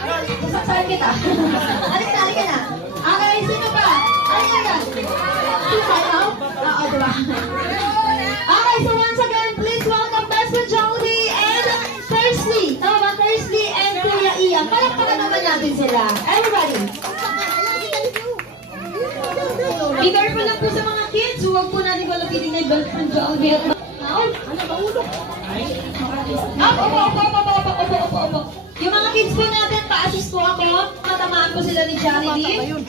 Sasaksakin kita. Alis ka na. Okay, sino pa? Ano yan? Ikaw? Oo, diba? Okay, so once again, please welcome Best Friend Jolie and Kersley. Tama ba? Kersley and Kuya Ian. Palakpakan naman natin sila. Everybody. Be careful lang po sa mga kids. Huwag po natin palapitin na Best Friend Jolie. Ano ba ulo? Opo. Yung mga kids po natin, pa-assist po ako. Matamaan po sila ni Jollibee.